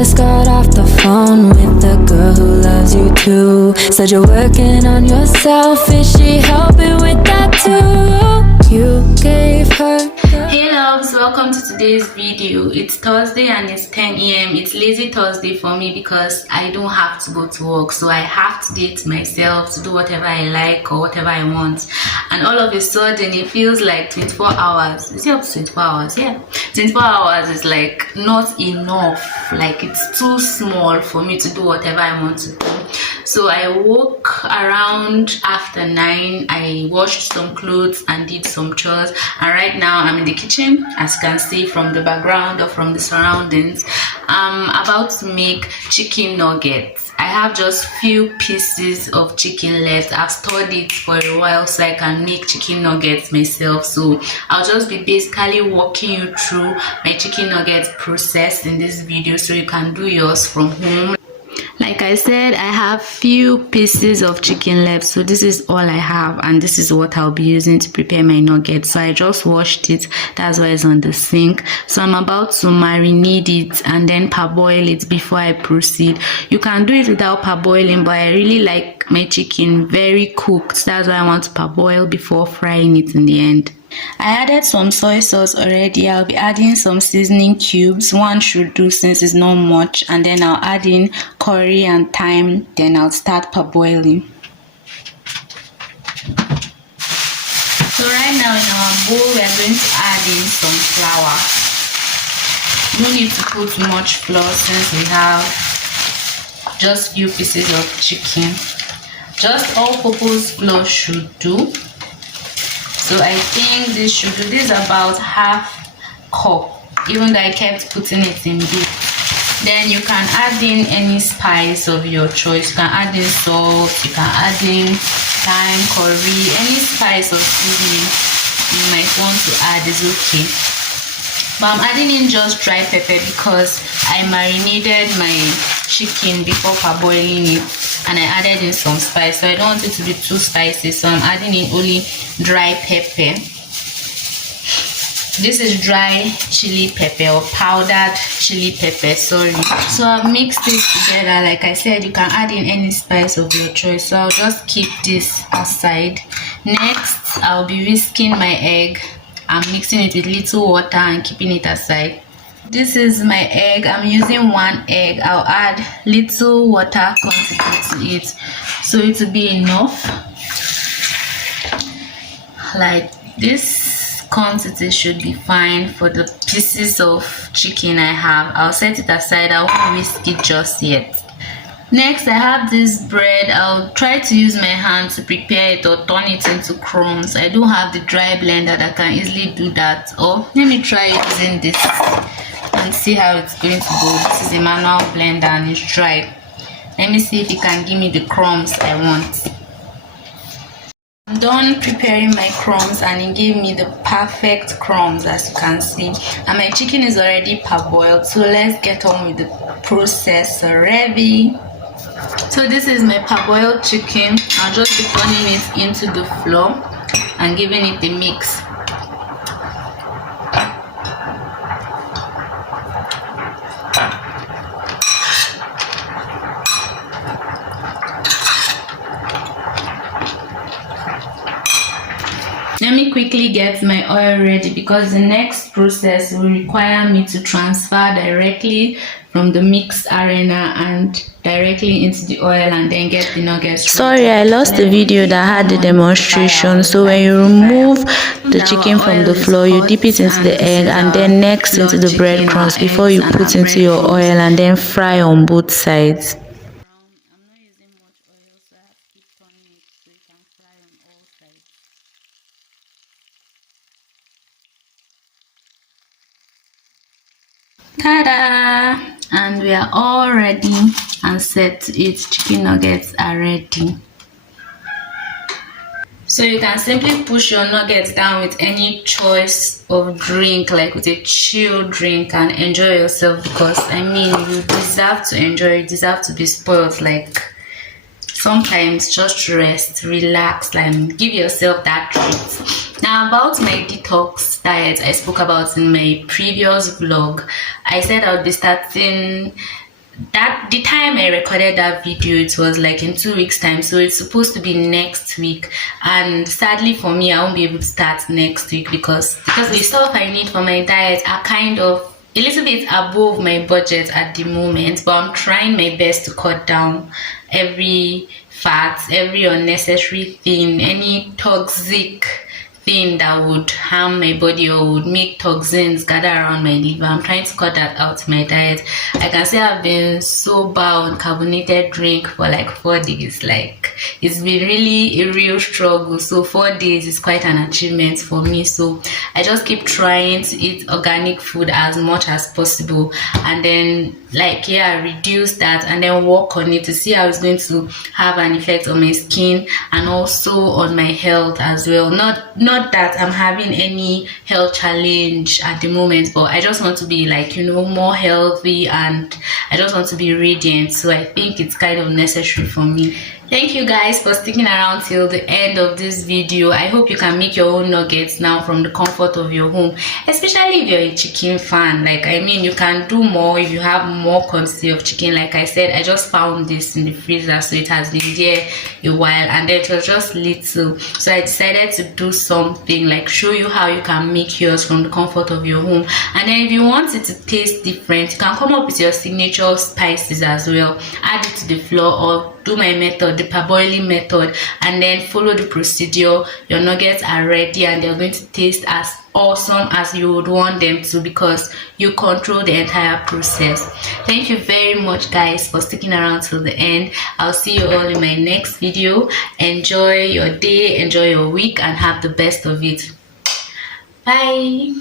just got off the phone with the girl who loves you too. Said you're working on yourself, is she helping with that too? You gave her. Hey loves, welcome to today's video. It's Thursday and it's 10 a.m. It's lazy Thursday for me because I don't have to go to work, so I have to date myself to do whatever I like or whatever I want. And all of a sudden it feels like 24 hours. Is it up to 24 hours? Yeah, 24 hours is like not enough. Like it's too small for me to do whatever I want to do. So I woke around after 9. I washed some clothes and did some chores, and right now I'm in the kitchen, as you can see from the background or from the surroundings. I'm about to make chicken nuggets. I have just few pieces of chicken left. I've stored it for a while so I can make chicken nuggets myself. So I'll just be basically walking you through my chicken nuggets process in this video so you can do yours from home. Like I said, I have few pieces of chicken left, so this is all I have, and this is what I'll be using to prepare my nuggets. So I just washed it, that's why it's on the sink. So I'm about to marinate it and then parboil it before I proceed. You can do it without parboiling, but I really like my chicken very cooked. That's why I want to parboil before frying it in the end. I added some soy sauce already. I'll be adding some seasoning cubes. One should do since it's not much, and then I'll add in curry and thyme. Then I'll start parboiling. So right now in our bowl we are going to add in some flour. No need to put much flour since we have just few pieces of chicken. Just all-purpose flour should do. So I think this should do. This is about half cup, even though I kept putting it in big. Then you can add in any spice of your choice. You can add in salt, you can add in thyme, curry, any spice of seasoning you might want to add is okay. But I'm adding in just dry pepper because I marinated my chicken before parboiling it, and I added in some spice, so I don't want it to be too spicy, so I'm adding in only dry pepper. This is dry chili pepper or powdered chili pepper, sorry. So I've mixed it together. Like I said, you can add in any spice of your choice, so I'll just keep this aside. Next, I'll be whisking my egg. I'm mixing it with little water and keeping it aside. This is my egg. I'm using 1 egg. I'll add little water quantity to it so it will be enough. Like this quantity should be fine for the pieces of chicken I have. I'll set it aside. I won't whisk it just yet. Next, I have this bread. I'll try to use my hand to prepare it or turn it into crumbs. I don't have the dry blender that can easily do that. Or let me try using this and see how it's going to go. This is a manual blender and it's dry. Let me see if it can give me the crumbs I want. I'm done preparing my crumbs and it gave me the perfect crumbs, as you can see. And my chicken is already parboiled, so let's get on with the process already. So this is my parboiled chicken. I'll just be turning it into the flour and giving it a mix. Let me quickly get my oil ready because the next process will require me to transfer directly from the mixed arena and directly into the oil and then get the nuggets ready. Sorry, I lost the video that had the demonstration. So when you remove the chicken from the flour, you dip it into the egg and then next into the breadcrumbs before you put into your oil and then fry on both sides. I'm not using much oil, so I have to keep turning it so you can fry on all sides. Ta-da! And we are all ready and set to eat. Chicken nuggets are ready. So you can simply push your nuggets down with any choice of drink, like with a chilled drink, and enjoy yourself because I mean you deserve to enjoy, you deserve to be spoiled. Like sometimes just rest, relax, and give yourself that treat. Now about my detox diet I spoke about in my previous vlog, I said I would be starting that the time I recorded that video, it was like in 2 weeks time, so it's supposed to be next week, and sadly for me I won't be able to start next week because the stuff I need for my diet are kind of a little bit above my budget at the moment, but I'm trying my best to cut down every fat, every unnecessary thing, any toxic thing that would harm my body or would make toxins gather around my liver. I'm trying to cut that out in my diet. I can say I've been sober on carbonated drink for like 4 days. Like, it's been really a real struggle. So 4 days is quite an achievement for me. So I just keep trying to eat organic food as much as possible, and then reduce that and then work on it to see how it's going to have an effect on my skin and also on my health as well. Not that I'm having any health challenge at the moment, but I just want to be more healthy, and I just want to be radiant. So I think it's kind of necessary for me. Thank you guys for sticking around till the end of this video. I hope you can make your own nuggets now from the comfort of your home, especially if you're a chicken fan. You can do more if you have more quantity of chicken. Like I said, I just found this in the freezer, so it has been there a while, and then it was just little, so I decided to do something like show you how you can make yours from the comfort of your home. And then if you want it to taste different, you can come up with your signature spices as well, add it to the flour, or do my method, the parboiling method, and then follow the procedure. Your nuggets are ready and they're going to taste as awesome as you would want them to, because you control the entire process. Thank you very much guys for sticking around till the end. I'll see you all in my next video. Enjoy your day, enjoy your week, and have the best of it. Bye.